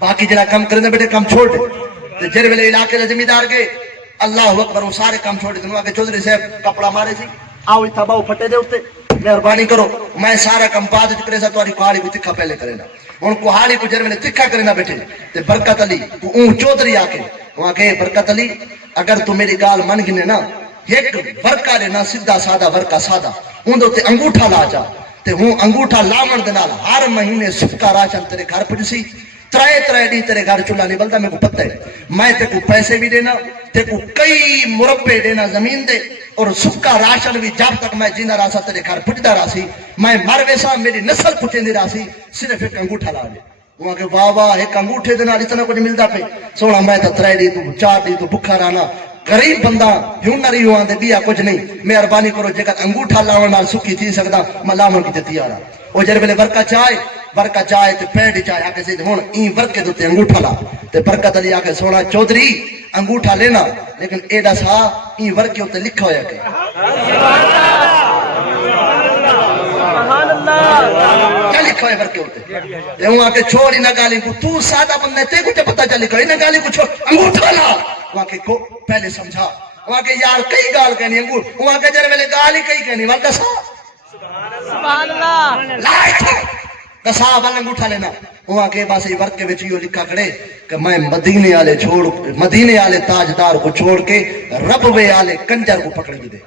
باقی جڑا کام کرنے بیٹے کام چھوڑ دے تے جڑے ویلے علاقے دے زمیندار گئے اللہ اکبر وہ سارے کام چھوڑ دے کہ چودھری صاحب کپڑا مارے سی آؤ اتھا باؤ پھٹے دے اتے مہربانی کرو میں سارا کم بعد کرے سا تاری کہاڑی کو تکھا پہلے کرے نا ان کہاڑی کو جڑے ویلے تکھا کرے نا بیٹھے تے برکت علی اون چودھری آ کے وہاں کہ برکت علی اگر تو میری گال من گنے نا ایک ورکا دے نا سیدھا سادہ ورکا سادہ اون دے انگوٹھا لا جا تے ہوں انگوٹھا لامن دے نال ہر مہینے سکا راشن تیرے گھر پڑسی ترائے ڈی تیرے گھر چولہا نہیں بلتا میرے کو پتہ ہے میں تے کو پیسے بھی دینا تے کو کئی مربے دینا زمین دے اور سکا راشن بھی جب تک میں جینا رہا سا تیرے گھر پٹدا رہا سی میں مر ویسا میری نسل پٹیندی رہا سی صرف ایک انگوٹھا لا لے وہاں کہ واہ واہ ایک انگوٹھے دے نال اتنا کچھ ملدا پے سونا میں تے ترائے ڈی تو چار ڈی تو بھکھا رہنا غریب بندہ ہنری ہوا دے بیا کچھ نہیں مہربانی کرو جے انگوٹھا لاون نال سکی تھی سکدا میں لاون کی تیار ہاں او جڑے ویلے برکا چائے تے پیڑ چائے آ کے سید ہن این ورکے دے انگوٹھا لا تے برکت علی آ کے سونا چودھری انگوٹھا لینا لیکن ایڈا سا این ورکے تے لکھا ہویا کہ سبحان اللہ کیا لکھا ہے ورکے تے ہوں آ کے چھوڑ نہ گالی کو تو سادہ بندے تے کو تے پتہ چل لکھا نہ گالی کو چھوڑ انگوٹھا لا وہاں کے کو پہلے سمجھا وہاں کے یار کئی گال کہنی انگوٹھ وہاں کے جڑے ویلے گال ہی کئی کہنی وہاں دسا سبحان اللہ لا دسا والا انگوٹھا لینا وہاں کے پاس یہ ورک کے وچ یہ لکھا کھڑے کہ میں مدینے والے تاجدار کو چھوڑ کے ربوے والے کنجر کو پکڑ دے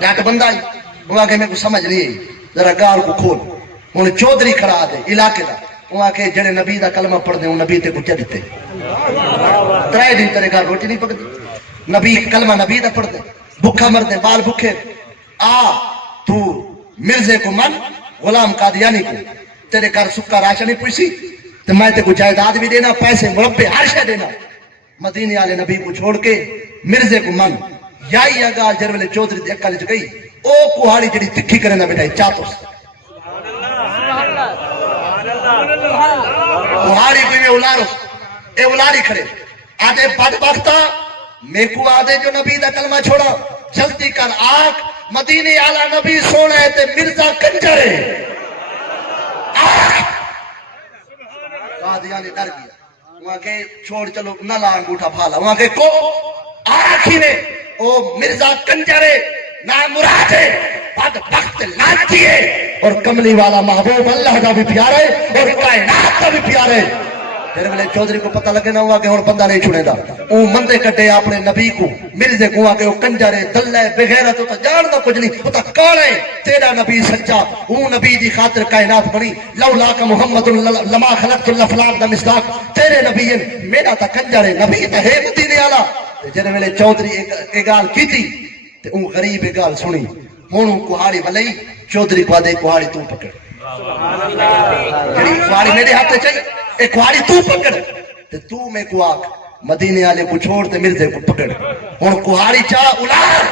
ڈاٹ بندہ وہاں کے میرے کو سمجھ نہیں آئی ذرا گال کو کھول ہن چودھری کھڑا دے علاقے دا وہاں کے جڑے نبی دا کلمہ پڑھ دے وہ نبی تے کچھ دیتے ترائے دن تیرے گھر روٹی نہیں پکدی نبی کلمہ نبی دا پڑھ دے بھوکا مر دے بال بھوکے آ تو مرزے کو من غلام قادیانی کو تیرے گھر سکا راشن ہی پوچھی تو میں تے کو جائیداد بھی دینا پیسے مربے ہر شے دینا مدینے والے نبی کو چھوڑ کے مرزے کو من یائی اگا جرویلے چودھری دے اکل چ گئی او کوہاڑی جڑی تکھی کرے نہ بیٹھائی چاتوس کوہاڑی کوئی میں اولارس اے اولاری کھڑے آدھے بدبختہ میں کو آدھے جو نبی دا کلمہ چھوڑا جلدی کر آگ مدینے آلا نبی سونا ہے تے مرزا کنجر ہے قادیانی ڈر گیا وہاں کے چھوڑ چلو نہ لا انگوٹھا پھالا وہاں کے کو آخی نے او مرزا کنجر ہے نا مراد ہے بدبخت لانتی ہے اور کملی والا محبوب اللہ کا بھی پیارا ہے اور کائنات کا بھی پیارا ہے میرے ویلے چودھری کو پتہ لگے نہ ہوا کہ ہن بندہ نہیں چھڑے دا او مندے کٹے اپنے نبی کو مرزے کو کہ او کنجر ہے دلہ ہے بغیرت تو جان دا کچھ نہیں او تا کون ہے تیرا نبی سچا او نبی دی خاطر کائنات بنی لولا کہ محمد لما خلقت الافلاق دا مصداق تیرے نبی میرا تا کنجر ہے نبی تے ہے مدینے والا جڑے ویلے چودھری ایک گال کیتی تے او غریب ایک گال سنی ہن کوہاڑی ولئی چودھری کو دے کوہاڑی تو پکڑ سبحان اللہ جڑی کوہاڑی میرے ہاتھ تے چاہیے ایک کوہاڑی تو پکڑ تے تو میں کو آگ مدینے والے کو چھوڑ تے مرزے کو پکڑ ہن کوہاڑی چاہ اولار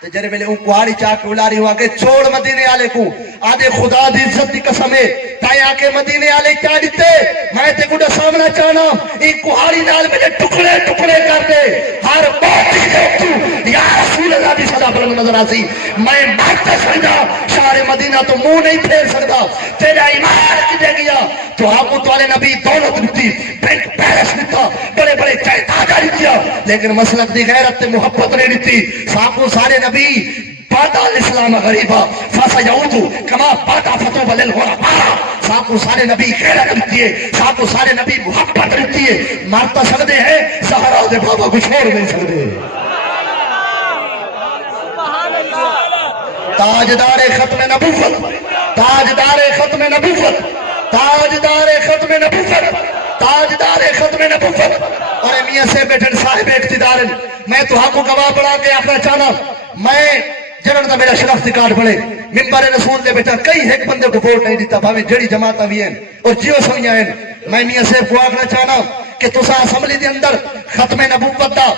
تے جڑے ویلے اون کوہاڑی چاہ کے اولاری ہوا کہ چھوڑ مدینے والے کو آدھے خدا دی عزت دی قسم ہے تایا کے مدینے والے کیا دتے میں تے کو سامنا چاہنا این کوہاڑی نال میرے ٹکڑے ٹکڑے کر دے ہر بات دے تو یا رسول اللہ دی صدا بلند نظر آسی میں مارتا سمجھا شہر مدینہ تو منہ نہیں پھیر سکتا تیرا ایمان کدے گیا تو آپ والے نبی دولت دیتی بینک پیرس دیتا بڑے بڑے جائیداد دیا لیکن مسلک دی غیرت تے محبت نہیں دیتی ساکو سارے نبی بادا الاسلام غریبا فسیعودو کما بادا فتو بالغربا ساکو سارے نبی غیرت دیتی ہے ساکو سارے نبی محبت دیتی ہے مارتا سکتے ہیں سہارا دے بابا کو چھوڑ نہیں سکتے تاجدار ختم نبوت تاجدار ختم نبوت تاجدار ختم نبوت تاجدار ختم نبوت اور میاں سے بیٹھن صاحب اقتدار میں تو ہاں کو گواہ بڑھا کے آخنا چاہنا میں جنہوں نے میرا شناختی کارڈ بڑھے ممبر رسول دے بیٹھا کئی ایک بندے کو ووٹ نہیں دیتا بھاوے جڑی جماعتاں بھی ہیں اور جیو سوئیاں ہیں میں میاں صاحب کو آخنا چاہنا کہ تسا اسمبلی دے اندر ختم نبوت دا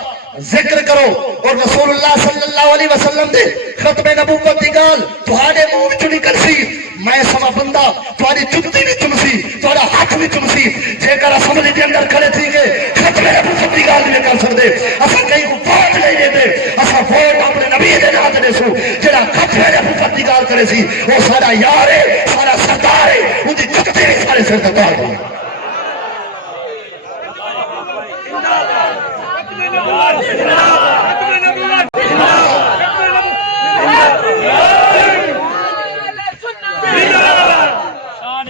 ذکر کرو اور رسول اللہ صلی اللہ علیہ وسلم دے ختم نبوت دی گال تہاڈے منہ وچوں نکل سی میں سما بندہ تہاڈی جُتی وچ چمسی تہاڈا ہاتھ وچ چمسی جے کر اسمبلی دے اندر کھڑے تھی کہ ختم نبوت دی گال نہیں کر سکدے اساں کہیں کو ووٹ نہیں دیندے اسا ووٹ اپنے نبی دے نام تے دیسو جڑا ختمے نبوت دی گل کرے سی وہ سارا یار ہے سارا سردار ہے ان دی جتے سارے سردار ہے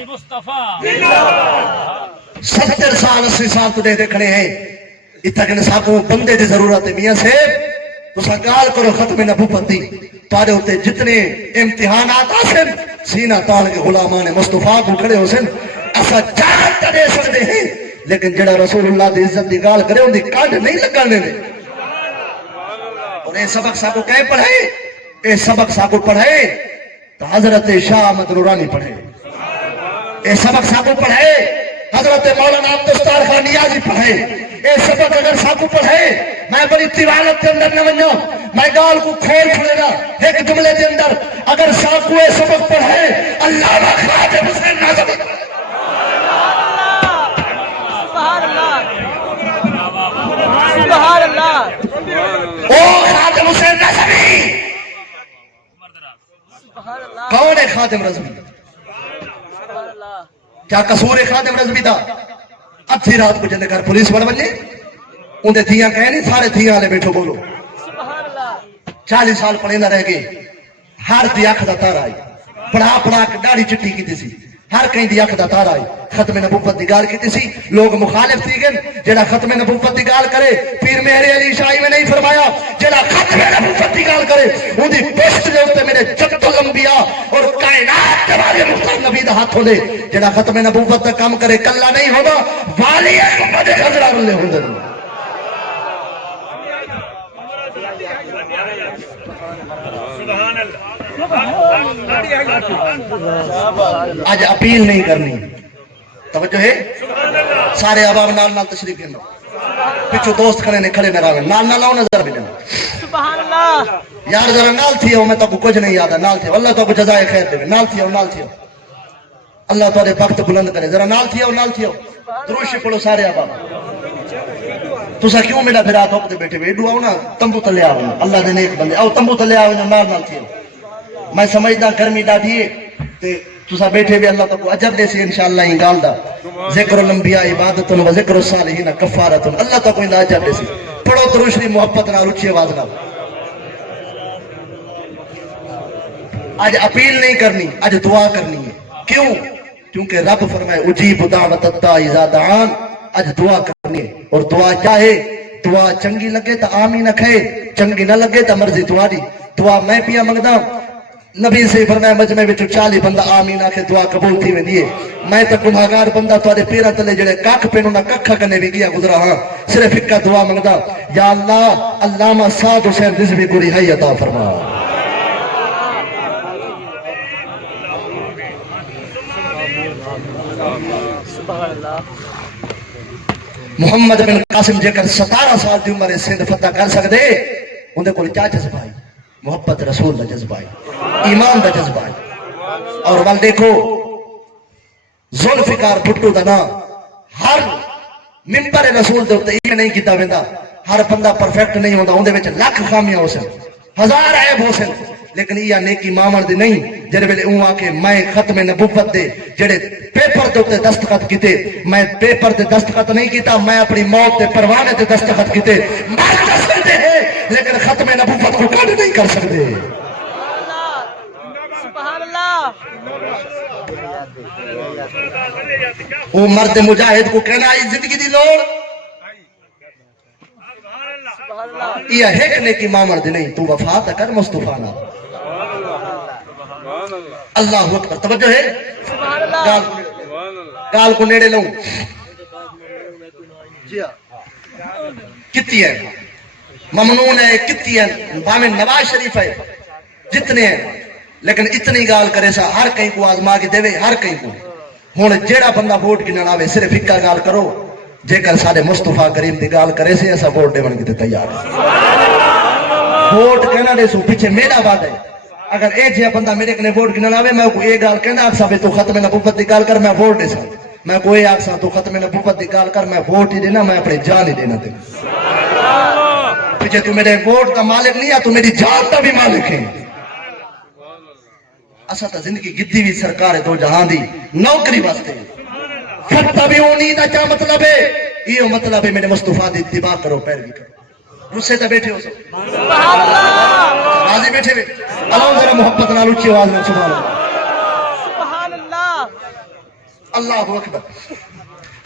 مصطفیٰ 70 سال 80 سال تُڈے دیکھنے ہیں اتنے ساکوں بندے دی ضرورت ہے میاں سے تو گال کرو ختم نبوت دی تارے ہوتے جتنے امتحانات آسن سینہ تان کے غلامان مصطفیٰ کو کھڑے ہو سن ایسا جان تڑے سکتے ہیں لیکن جڑا رسول اللہ دی عزت دی گال کرے ان دی کانڈ نہیں لگانے دے اور اے سبق ساکو کہیں پڑھائے اے سبق ساکو پڑھائے تو حضرت شاہ احمد نورانی پڑھے اے سبق ساکو پڑھائے حضرت مولانا عبدالستار خان نیازی پڑھے اے سبق اگر ساکو پڑھے میں بڑی طوالت کے اندر نہ ونجو میں گال کو کھول کھلے گا ایک جملے کے اندر اگر ساکو اے سبق پڑھے اللہ خاتم حسین نازم سبحان اللہ سبحان اللہ او خاتم حسین نازمی سبحان اللہ کون ہے خاتم رضوی سبحان اللہ کیا قصور ہے خاتم رضوی دا ادھی رات کو جندے گھر پولیس بڑھ بننے اندھے دھیاں کہے نہیں سارے دھیاں لے بیٹھو بولو سبحان اللہ 40 سال پڑھے نہ رہ گئے ہر دی اکھ دا تار آئی پڑھا پڑھا کے داڑھی چٹی کی تھی ہر کہیں دی اکھ دا تار آئی ختم نبوت دی گال کی تھی لوگ مخالف تھی گئے جڑا ختم نبوت دی گال کرے پیر مہر علی شاہی میں نہیں فرمایا جڑا ختم نبوت دی گال کرے ان دی پشت دے اوپر میرے جت الانبیاء اور کائنات کے والے مختار نبی دا ہاتھ ہولے جڑا ختم نبوت دا کام کرے کلا نہیں ہوگا والی محمد خضرار اللہ ہوندے آج اپیل نہیں کرنی توجہ ہے سارے عوام نال نال تشریف گھنو پچھو دوست کھڑے نے کھڑے نہ راوے نال نال آؤ نظر بھی لینا سبحان اللہ یار ذرا نال تھی ہو میں تو کچھ نہیں یاد ہے نال تھی ہو اللہ تو جزائے خیر دے نال تھی ہو اللہ تو وقت بلند کرے ذرا نال تھی ہو دروشی پڑھو سارے عوام تسا کیوں میرا پھر آت ہوتے بیٹھے ہوئے ایڈو آؤ نا تمبو تلے آؤ نا اللہ دے نیک بندے آؤ تمبو تلے آؤ نا نال تھی ہو میں سمجھدا گرمی ڈاڈھی ہے تے تسا بیٹھے بھی اللہ تک اجر دے سی انشاءاللہ ہی گال دا ذکر الانبیاء عبادت و ذکر الصالحین کفارت اللہ تک کوئی اجر دے سی پڑھو دروشری محبت نال اونچی آواز نال آج اپیل نہیں کرنی آج دعا کرنی ہے کیوں کیونکہ رب فرمائے اجیب دعوت الداعی اذا دعان آج دعا کرنی ہے اور دعا چاہے دعا چنگی لگے تو آمین کھے چنگی نہ لگے تو مرضی تمہاری دعا میں پیا منگدا نبی سے فرمایا مجمع وچ 40 بندہ آمین آکھے دعا قبول تھی ویندی ہے میں تو گناہگار بندہ تواڈے پیراں تلے جڑے ککھ پینو نہ ککھ کنے بھی گیا گزرا ہاں صرف ایک دعا منگدا یا اللہ علامہ سعد حسین رضوی کو رہائی عطا فرما سبحان اللہ محمد بن قاسم جے کر 17 سال دی عمر سندھ فتح کر سکدے اندے کول کیا جذبہ ہے محبت رسول دا جذبہ ہے ایمان دا جذبہ ہے اور وال دیکھو ذوالفقار بھٹو دا نام ہر منبر رسول دے اوتے یہ نہیں کیتا ویندا ہر بندہ پرفیکٹ نہیں ہوندا اندے وچ لاکھ خامیاں ہو سن ہزار عیب ہو سن لیکن یہ نیکی مامن دی نہیں جڑے ویلے اوں آ کے میں ختم نبوت دے جڑے پیپر دے اوتے دستخط کیتے میں پیپر تے دستخط نہیں کیتا میں اپنی موت دے پروانے تے دستخط کیتے مار کر سکتے ہیں لیکن ختم نبوت کو کڈ نہیں کر سکتے سبحان اللہ وہ مرد مجاہد کو کہنا ہے زندگی دی لوڑ یہ ہے کہ نیکی مامن دی نہیں تو وفا تا کر مصطفیٰ نہ اللہ اکبر توجہ ہے سبحان اللہ گال کو نیڑے لوں کتی ہے ممنون ہے کتی ہے بامن نواز شریف ہے جتنے ہیں لیکن اتنی گال کرے سا ہر کہیں کو آزما کے دے ہر کہیں کو ہون جیڑا بندہ ووٹ گنن آوے صرف اکا گال کرو جے کر سارے مصطفیٰ کریم دی گال کرے سے ایسا ووٹ دے بن کے تیار ہے ووٹ کہنا دے سو پیچھے میرا بات ہے اگر اے جیا بندہ میرے کنے ووٹ گنن آوے میں کو اے گال کہنا آکسا بھی تو ختم نبوت دی گال کر میں ووٹ دے سا میں کوئی آکسا تو ختم نبوت دی گال کر میں ووٹ ہی دینا میں اپنی جان ہی دینا دے پیچھے تو میرے ووٹ کا مالک نہیں ہے، تو میری جان کا بھی مالک ہے۔ اسا تا زندگی گدی بھی سرکار ہے دو جہاں دی نوکری واسطے، فتبعونی دا کیا مطلب ہے؟ یہ مطلب ہے میرے مصطفیٰ دی اتباع کرو، پیروی کرو۔ رسے تے بیٹھے ہو سب سبحان اللہ راضی بیٹھے ہوئے اللہ ذرا محبت نال اچھی آواز میں سبحان اللہ سبحان اللہ اللہ اکبر۔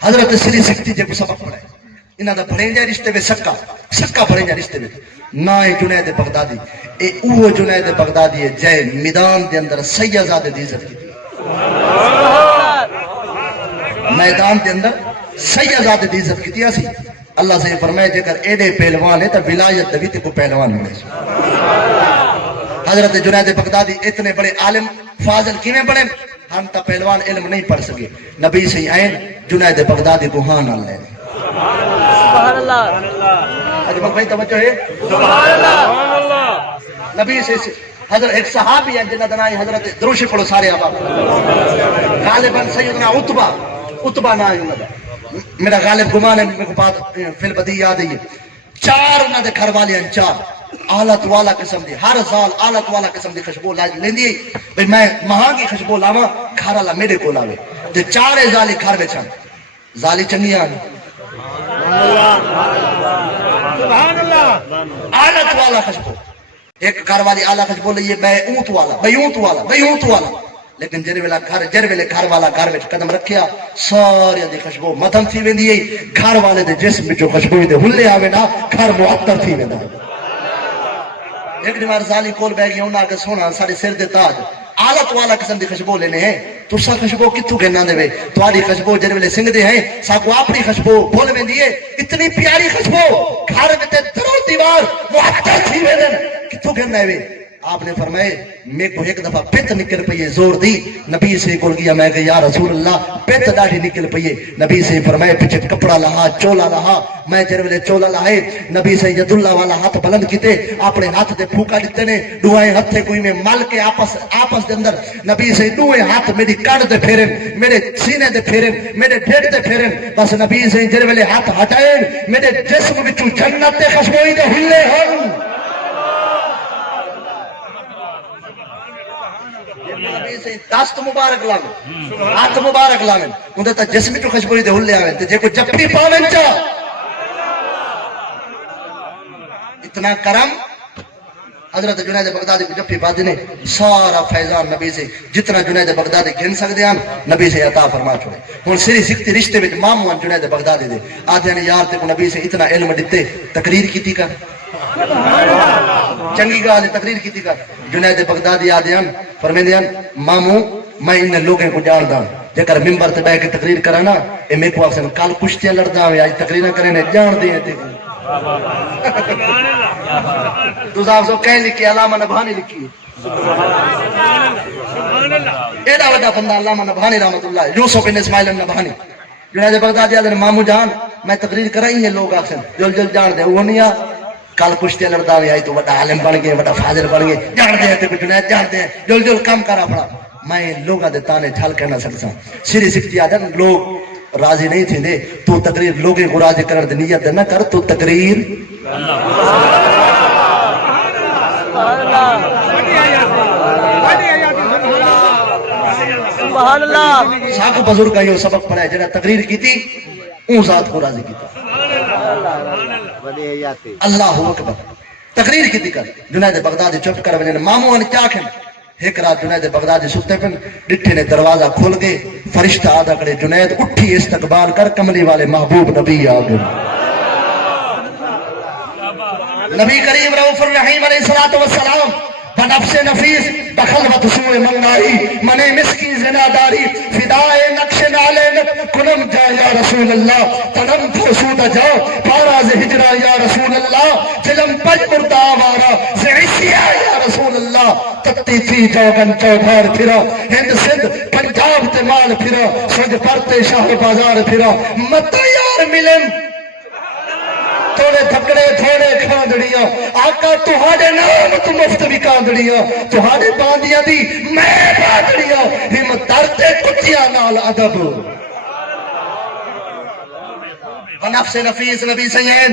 حضرت سری سکتی جے کو سبق پڑھائے انہاں دا پڑھیں جائے رشتے میں سکا پڑھیں جائے رشتے میں نا ہے جنید بغدادی، اے اوہ جنید بغدادی ہے جے میدان دے اندر سیدزادے دی عزت کی، میدان دے اندر سیدزادے دی عزت کی سی۔ اللہ سے فرمائے جے کر ایڈے پہلوان ہے تو ولایت دوی تے کو پہلوان ملے۔ حضرت جنید بغدادی اتنے بڑے عالم فاضل کیویں بڑے؟ ہم تا پہلوان علم نہیں پڑھ سکے، نبی سے آئین جنید بغدادی کو ہاں نہ لے۔ سبحان اللہ اجمل بھائی توجہ ہے، سبحان اللہ نبی سے حضرت ایک صحابی ہے جنہ دنائی حضرت دروشی پڑھو سارے آباب غالباً سیدنا عتبہ نہ ہے میرا غالب گمان ہے، میرے کو بات فی البدی یاد ہے، چار انہاں دے گھر والے ہیں، چار آلت والا قسم دی، ہر سال آلت والا قسم دی خوشبو لیندی ہے بھئی میں مہانگی خوشبو لاواں گھر والا میرے کو لاوے، تے چارے زالی گھر وچ ہن، زالی چنگی آن سبحان اللہ آلت والا خوشبو، ایک گھر والی آلہ خوشبو لئیے بے اونٹ والا، لیکن جر ویلے گھر والا گھر وچ قدم رکھیا سارے دی خوشبو مدھم تھی ویندی ہے، گھر والے دے جسم جو خوشبو دے ہلے آوے نا گھر معطر تھی ویندا۔ ایک دیوار زالی کول بیٹھ گیا انہاں کے سونا ساڈے سر دے تاج آلت والا قسم دی خوشبو لینے ہیں، تسا خوشبو کتھوں گھنا دے وے؟ تہاڈی خوشبو جر ویلے سنگ دے ہیں ساکو اپنی خوشبو بھول ویندی ہے، اتنی پیاری خوشبو گھر وچ درو دیوار معطر تھی ویندن کتھوں گھنا ہے؟ آپ نے فرمائے میں کو ایک دفعہ پت نکل پئیے زور دی، نبی سے کول گیا میں کہ یا رسول اللہ پت ڈاڑھی نکل پئیے، نبی سے فرمائے پیچھے کپڑا لہا چولا لہا، میں جر ویلے چولا لہائے نبی سے ید اللہ والا ہاتھ بلند کیتے اپنے ہاتھ دے پھوکا دیتے نے دوائیں ہتھے کوئی میں مل کے آپس دے اندر نبی سے دوئے ہاتھ میری کڑ دے پھیرن، میرے سینے دے پھیرن، میرے ڈھیڈ دے پھیرن، بس نبی سے جر ویلے ہاتھ ہٹائیں میرے جسم وچوں جنت دے خوشبوئی دے ہلے ہن۔ نبی سے دست مبارک لاویں ہاتھ مبارک لاویں اندر تا جسم جو خوشبوئی دے ہلے آویں تے جے کو جپی پاویں چا اتنا کرم حضرت جنید بغدادی کو جپی پا دینے سارا فیضان نبی سے جتنا جنید بغدادی گھن سکتے ہیں نبی سے عطا فرما چھوڑے۔ ہن سری سکتی رشتے وچ ماموں جنید بغدادی دے آدھے نے یار تے کو نبی سے اتنا علم دتے تقریر کیتی کر چنگی گال تقریر کیتی کر، جنید بغدادی آدھے ہیں فرمیندے ہیں ماموں میں ان لوگوں کو جاندا جے کر ممبر تے بیٹھ کے تقریر کرانا اے میرے کو اکثر کل کشتیاں لڑدا ہوئے اج تقریراں کرنے جان دے تے تو صاحب سو کہیں لکھی علامہ نبھانی لکھی ایڈا وڈا بندہ علامہ نبھانی رحمت اللہ یوسف بن اسماعیل نبھانی جنید بغدادی آدھے ماموں جان میں تقریر کرائی ہے لوگ اکثر جل جل جان دے وہ نہیں کل کشتیاں لڑدا ہوئے آئی تو وڈا عالم بن گئے وڈا فاضل بن گئے جان دے تے کچھ نہیں جان دے جل جل کام کر اپنا میں لوگاں دے تانے ٹھل کہنا سکتا سری سکتی آدھے لوگ راضی نہیں تھے دے تو تقریر لوگیں کو راضی کرنے دی نیت نہ کر تو تقریر سبحان اللہ ساکو بزرگ کا یہ سبق پڑھا ہے جنہا تقریر کی تھی اون ذات کو راضی کی تھی اللہ اکبر تقریر کی تھی کر جنید بغدادی چپ کر وجہ ماموں نے کیا کھن ایک رات جنید بغدادی ستے پن ڈٹھے نے دروازہ کھول گئے فرشتہ آدھا کرے جنید اٹھی استقبال کر کملی والے محبوب نبی آگے نبی کریم رؤوف الرحیم علیہ السلام بنفس نفیس بخلوت سوء منگائی من مسکی زناداری فدائے نقش نالین کنم جا یا رسول اللہ تنم فرسود جا پاراز ہجرہ یا رسول اللہ جلم پج مردہ آوارا زعسیہ یا رسول اللہ تتی تھی جوگن چوبھار پھرا ہند سندھ پنجاب تمال پھرا سج پرتے شہر بازار پھرا مت یار ملن تھوڑے تھکڑے تھوڑے کھاندڑیاں آقا تہاڈے نام تو مفت بھی کاندڑیاں تہاڈے باندیاں دی میں باندڑیاں ہم درتے کٹیاں نال ادب ونفس نفیس نبی سین